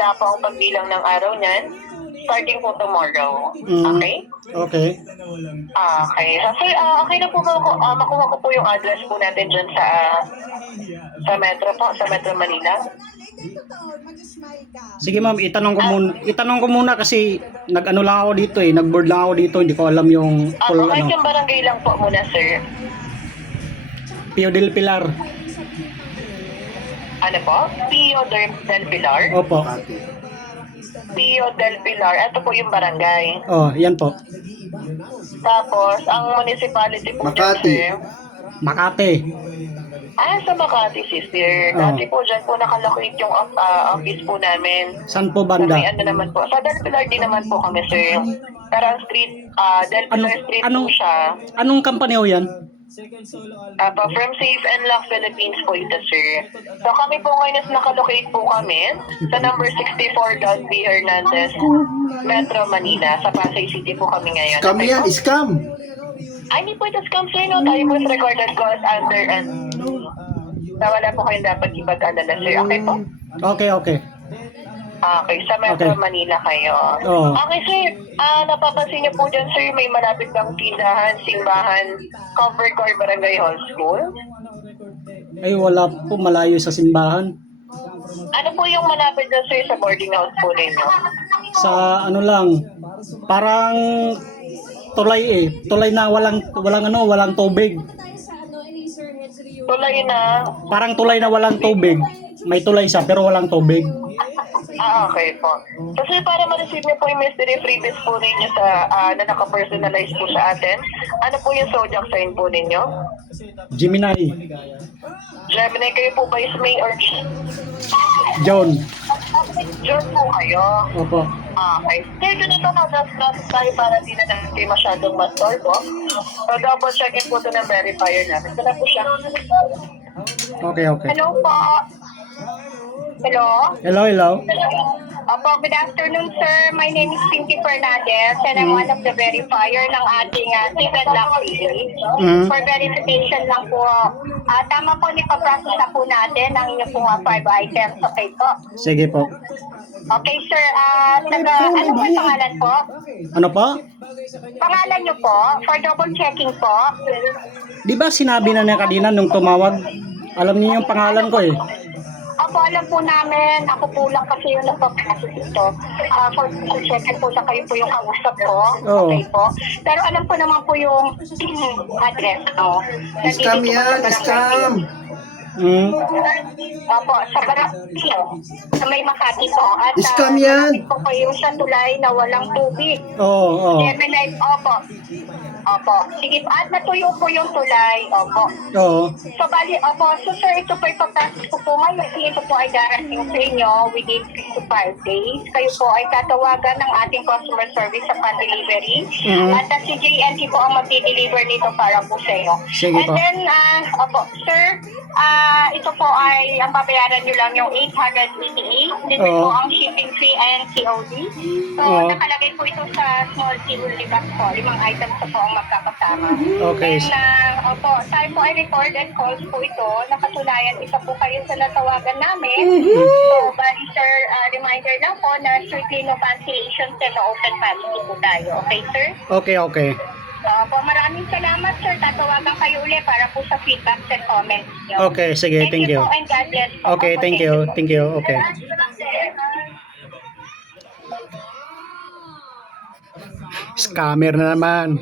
magsisimula po ang pagbilang ng araw niyan. Starting po tomorrow. Okay? Okay. Okay. So, sir, okay na po ba makuha ko po yung address po natin dyan sa Metro po, sa Metro Manila? Sige ma'am, itanong ko muna kasi nag-ano lang ako dito nag-board lang ako dito, hindi ko alam yung full Kahit yung barangay lang po muna, sir. Pio del Pilar. Ano po? Pio del Pilar? Opo. Pio del Pilar. Ito po yung barangay. Oh, yan po. Tapos, ang municipality po dyan, Makati. sir. Makati. Sa Makati, sister. Dati po dyan po nakalocate yung office po namin. Saan po Sa banda? may ano naman po. Sa Del Pilar din naman po kami, sir. Karang Street, Del Pilar Street po siya. Anong company ho yan? From Safe and Lock Philippines po ito, sir. So kami po ngayon is nakalocate po kami sa number 64 Don B. Hernandez, Metro Manila. Sa Pasay City po kami ngayon. Scam Okay yan, po? scam. Ay, hindi po ito scam, sir. No? Tayo po is recorded calls under and wala po kayong dapat ipag-alala, sir. Okay po? Okay. Okay, sa Metro Okay. Manila kayo. Oo. Okay, sir. Napapansin niyo po dyan, sir, may malapit ng tindahan, simbahan, covered core barangay hall school. Ay wala po, malayo sa simbahan. Ano po yung malapit dyan, sir, sa boarding house po ninyo? Sa ano lang, parang tulay tulay na walang tubig. Tulay na. Parang tulay na walang tubig. May tulay siya pero walang tubig. Okay po. So, sir, para ma-receive niyo po yung mystery freebies po ninyo na naka-personalize po sa atin, ano po yung zodiac sign po ninyo? Gemini. Gemini, kayo po ba is May or John. June po kayo? Opo. Okay. Sir, ganito na, just tayo para di na natin masyadong ma-store po. So, double check-in po ito ng verifier natin. Ito na po siya. Okay. Hello po. Hello? Hello. Opo, good afternoon, sir. My name is Pinky Fernandez and I'm one of the verifier ng ating Civil Lock Page. For verification lang po. Tama po, nipaprocess na po natin ang inyong pong 5 items. Okay po? Sige po. Okay, sir. Ano po yung pangalan po? Ano po? Pangalan niyo po, for double checking po. Di ba sinabi na niya kanina nung tumawag? Alam niyo yung pangalan ko Opo, alam po namin. Ako po lang kasi yung nagpaprocess ito. For checking po na kayo po yung kausap ko. Oo. Okay po. Pero alam po naman po yung address, no? Scam yan, scam. Opo, sa may Makati po. At Scam yan. po kayo sa tulay na walang tubig. Oo. Gemini, opo. Sige, at natuyo po yung tulay. Opo. Oo. So, bali, so sir, ito po ipapasok ko po ngayon. Ito po ay darating sa inyo within 3 to 5 days. Kayo po ay tatawagan ng ating customer service sa pan-delivery. At si JNT po ang mag-deliver nito para po sa inyo. Sige And po. then, sir, ito po ay, ang babayaran nyo lang yung 888. Dito Oo. po ang shipping fee and COD. So, Oo. nakalagay po ito sa small single box po. 5 items po ang magkakasama. Okay. And, tayo po ay record and calls po ito. Nakatulayan, isa po kayo sa natawagan namin. So, bali sir, reminder lang po na strictly no cancellation and no open policy po tayo. Okay, sir? Okay. Maraming salamat, sir. Tatawagan kayo ulit para po sa feedback and comments niyo. Okay, sige, thank you. po and God bless po. Okay, thank you. Okay. Scammer na naman.